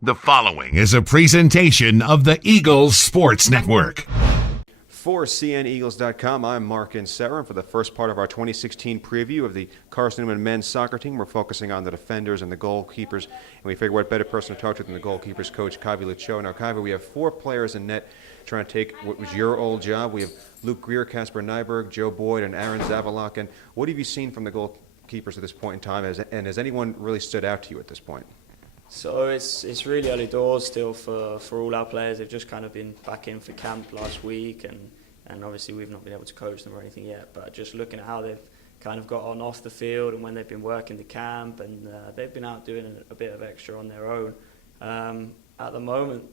The following is a presentation of the Eagles Sports Network. For CNEagles.com, I'm Mark Insera, and for the first part of our 2016 preview of the Carson-Newman men's soccer team, we're focusing on the defenders and the goalkeepers, and we figure what better person to talk to than the goalkeepers coach, Kavi Luchowa. Now, Kavi, we have 4 players in net trying to take what was your old job. We have Luke Greer, Casper Nyberg, Joe Boyd, and Aaron Zavalak. And what have you seen from the goalkeepers at this point in time, and has anyone really stood out to you at this point? So it's really early doors still for all our players. They've just kind of been back in for camp last week, and obviously we've not been able to coach them or anything yet, but just looking at how they've kind of got on off the field and when they've been working the camp, and they've been out doing a bit of extra on their own. At the moment,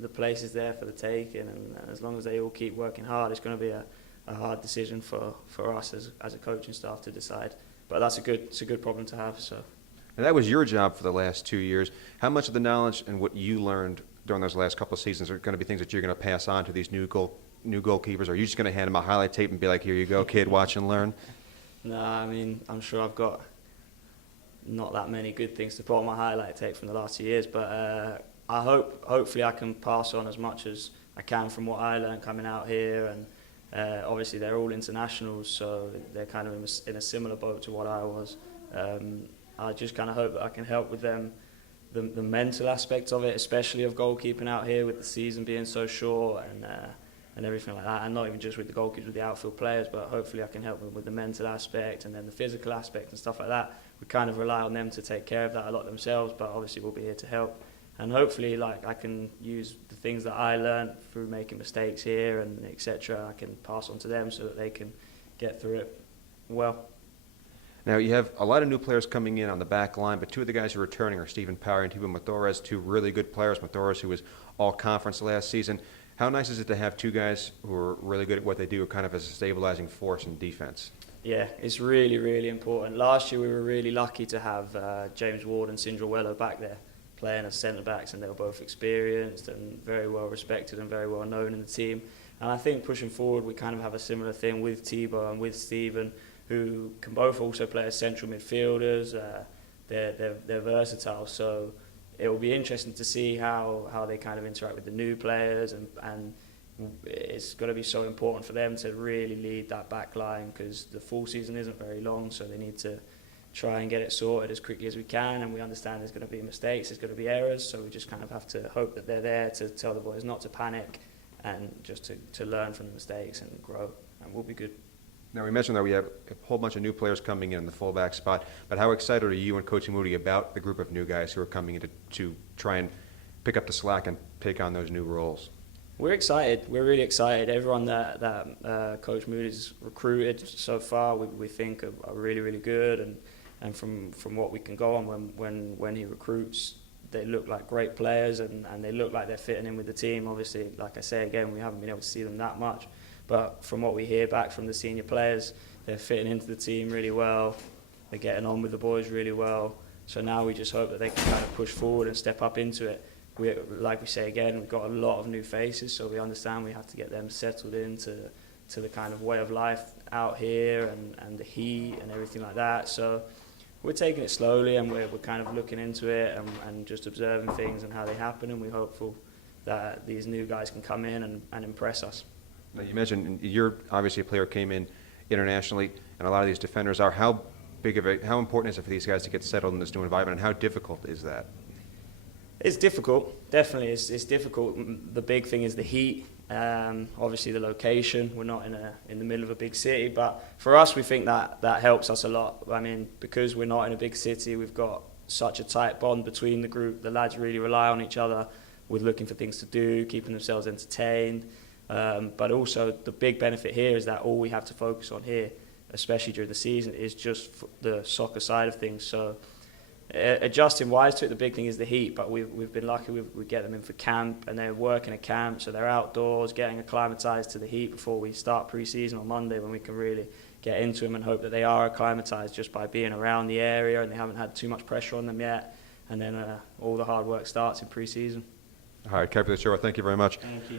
the place is there for the taking, and as long as they all keep working hard, it's going to be a hard decision for us as a coaching staff to decide. But it's a good problem to have. So. And that was your job for the last 2 years. How much of the knowledge and what you learned during those last couple of seasons are going to be things that you're going to pass on to these new goalkeepers? Or are you just going to hand them a highlight tape and be like, here you go, kid, watch and learn? No, I mean, I'm sure I've got not that many good things to put on my highlight tape from the last 2 years, but hopefully I can pass on as much as I can from what I learned coming out here. And obviously they're all internationals, so they're kind of in a similar boat to what I was. I just kind of hope that I can help with them, the mental aspect of it, especially of goalkeeping out here with the season being so short and everything like that. And not even just with the goalkeepers, with the outfield players, but hopefully I can help them with the mental aspect and then the physical aspect and stuff like that. We kind of rely on them to take care of that a lot themselves, but obviously we'll be here to help. And hopefully, I can use the things that I learned through making mistakes here and etc. I can pass on to them so that they can get through it well. Now, you have a lot of new players coming in on the back line, but 2 of the guys who are returning are Stephen Power and Thibaut Matores, 2 really good players. Matores, who was all-conference last season. How nice is it to have 2 guys who are really good at what they do, kind of as a stabilizing force in defense? Yeah, it's really, really important. Last year we were really lucky to have James Ward and Sindrawello back there playing as centre-backs, and they were both experienced and very well respected and very well known in the team. And I think pushing forward we kind of have a similar thing with Thibaut and with Stephen, who can both also play as central midfielders. They're versatile, so it will be interesting to see how they kind of interact with the new players, and it's got to be so important for them to really lead that back line, because the full season isn't very long, so they need to try and get it sorted as quickly as we can. And we understand there's going to be mistakes, there's going to be errors, so we just kind of have to hope that they're there to tell the boys not to panic and just to learn from the mistakes and grow, and we'll be good. Now, we mentioned that we have a whole bunch of new players coming in the fullback spot, but how excited are you and Coach Moody about the group of new guys who are coming in to try and pick up the slack and take on those new roles? We're excited. We're really excited. Everyone that Coach Moody's recruited so far, we think are really, really good, and from what we can go on when he recruits, they look like great players, and they look like they're fitting in with the team. Obviously, like I say again, we haven't been able to see them that much. But from what we hear back from the senior players, they're fitting into the team really well. They're getting on with the boys really well. So now we just hope that they can kind of push forward and step up into it. Like we say again, we've got a lot of new faces, so we understand we have to get them settled into the kind of way of life out here and the heat and everything like that. So we're taking it slowly, and we're kind of looking into it and just observing things and how they happen, and we're hopeful that these new guys can come in and impress us. Now, you mentioned you're obviously a player who came in internationally, and a lot of these defenders are. How important is it for these guys to get settled in this new environment, and how difficult is that? It's difficult, definitely. It's difficult. The big thing is the heat. Obviously, the location. We're not in the middle of a big city, but for us, we think that helps us a lot. I mean, because we're not in a big city, we've got such a tight bond between the group. The lads really rely on each other with looking for things to do, keeping themselves entertained. But also the big benefit here is that all we have to focus on here, especially during the season, is just the soccer side of things. So adjusting wise to it, the big thing is the heat, but we've been lucky. We get them in for camp, and they're working a camp, so they're outdoors, getting acclimatised to the heat before we start pre-season on Monday, when we can really get into them and hope that they are acclimatised just by being around the area and they haven't had too much pressure on them yet. And then all the hard work starts in pre-season. All right, Kavi Luchowa, thank you very much. Thank you.